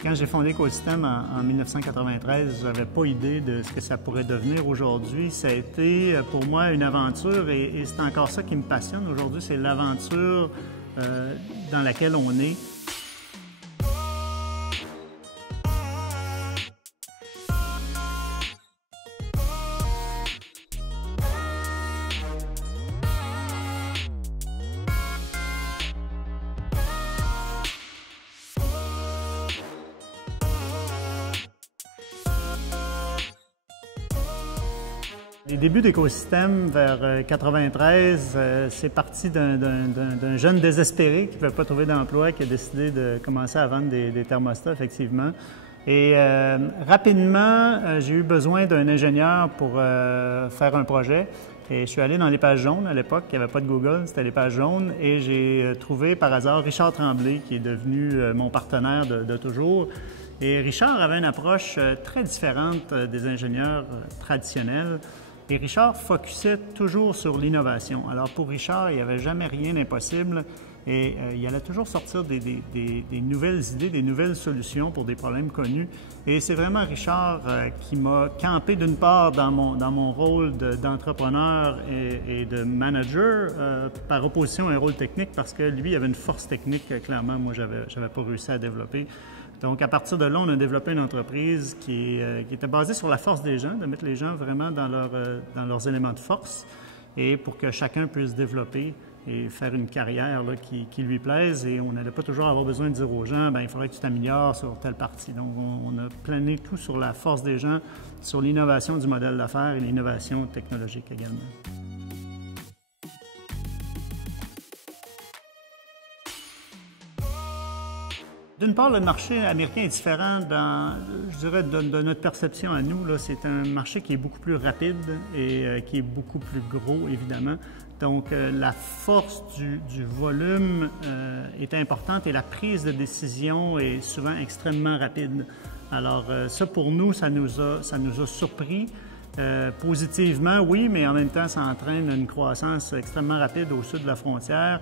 Quand j'ai fondé Ecosystem en 1993, je n'avais pas idée de ce que ça pourrait devenir aujourd'hui. Ça a été pour moi une aventure et c'est encore ça qui me passionne aujourd'hui, c'est l'aventure dans laquelle on est. Les débuts d'Ecosystem vers 93, c'est parti d'un jeune désespéré qui ne pouvait pas trouver d'emploi, qui a décidé de commencer à vendre des thermostats, effectivement. Et rapidement, j'ai eu besoin d'un ingénieur pour faire un projet. Et je suis allé dans les pages jaunes à l'époque, il n'y avait pas de Google, c'était les pages jaunes. Et j'ai trouvé par hasard Richard Tremblay, qui est devenu mon partenaire de toujours. Et Richard avait une approche très différente des ingénieurs traditionnels. Et Richard focusait toujours sur l'innovation. Alors pour Richard, il n'y avait jamais rien d'impossible et il allait toujours sortir des nouvelles idées, des nouvelles solutions pour des problèmes connus. Et c'est vraiment Richard qui m'a campé d'une part dans mon rôle d'entrepreneur et de manager par opposition à un rôle technique parce que lui avait une force technique que clairement moi j'avais pas réussi à développer. Donc, à partir de là, on a développé une entreprise qui était basée sur la force des gens, de mettre les gens vraiment dans leurs éléments de force et pour que chacun puisse développer et faire une carrière là, qui lui plaise. Et on n'allait pas toujours avoir besoin de dire aux gens, bien, il faudrait que tu t'améliores sur telle partie. Donc, on a plané tout sur la force des gens, sur l'innovation du modèle d'affaires et l'innovation technologique également. D'une part, le marché américain est différent je dirais, de notre perception à nous. C'est un marché qui est beaucoup plus rapide et qui est beaucoup plus gros, évidemment. Donc, la force du volume est importante et la prise de décision est souvent extrêmement rapide. Alors, ça, pour nous, ça nous a surpris. Positivement, oui, mais en même temps, ça entraîne une croissance extrêmement rapide au sud de la frontière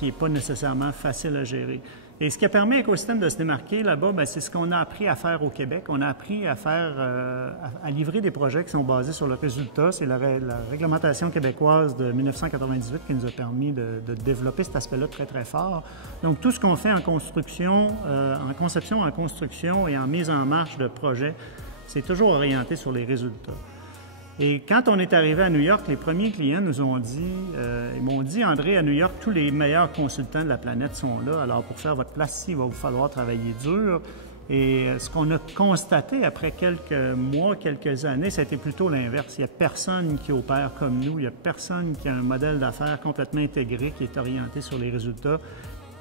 qui n'est pas nécessairement facile à gérer. Et ce qui a permis à Ecosystem de se démarquer là-bas, c'est ce qu'on a appris à faire au Québec. On a appris à livrer des projets qui sont basés sur le résultat. C'est la réglementation québécoise de 1998 qui nous a permis de développer cet aspect-là très, très fort. Donc, tout ce qu'on fait en construction, en conception, en construction et en mise en marche de projets, c'est toujours orienté sur les résultats. Et quand on est arrivé à New York, les premiers clients nous ont dit, ils m'ont dit, André, à New York, tous les meilleurs consultants de la planète sont là. Alors, pour faire votre place ici, il va vous falloir travailler dur. Et ce qu'on a constaté après quelques mois, quelques années, c'était plutôt l'inverse. Il n'y a personne qui opère comme nous. Il n'y a personne qui a un modèle d'affaires complètement intégré, qui est orienté sur les résultats.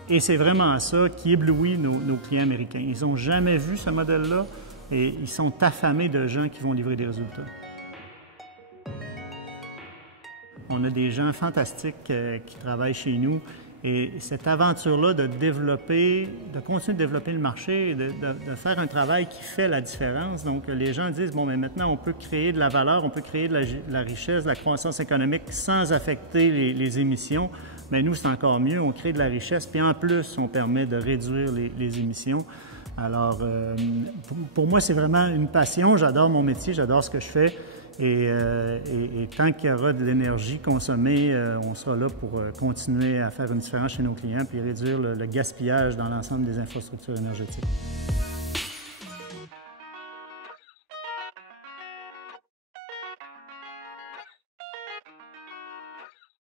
Et c'est vraiment ça qui éblouit nos clients américains. Ils n'ont jamais vu ce modèle-là et ils sont affamés de gens qui vont livrer des résultats. On a des gens fantastiques qui travaillent chez nous et cette aventure-là de continuer de développer le marché et de faire un travail qui fait la différence. Donc, les gens disent, bon, mais maintenant, on peut créer de la valeur, on peut créer de la richesse, de la croissance économique sans affecter les émissions. Mais nous, c'est encore mieux, on crée de la richesse, puis en plus, on permet de réduire les émissions. Alors, pour moi, c'est vraiment une passion. J'adore mon métier, j'adore ce que je fais. Et tant qu'il y aura de l'énergie consommée, on sera là pour continuer à faire une différence chez nos clients puis réduire le gaspillage dans l'ensemble des infrastructures énergétiques.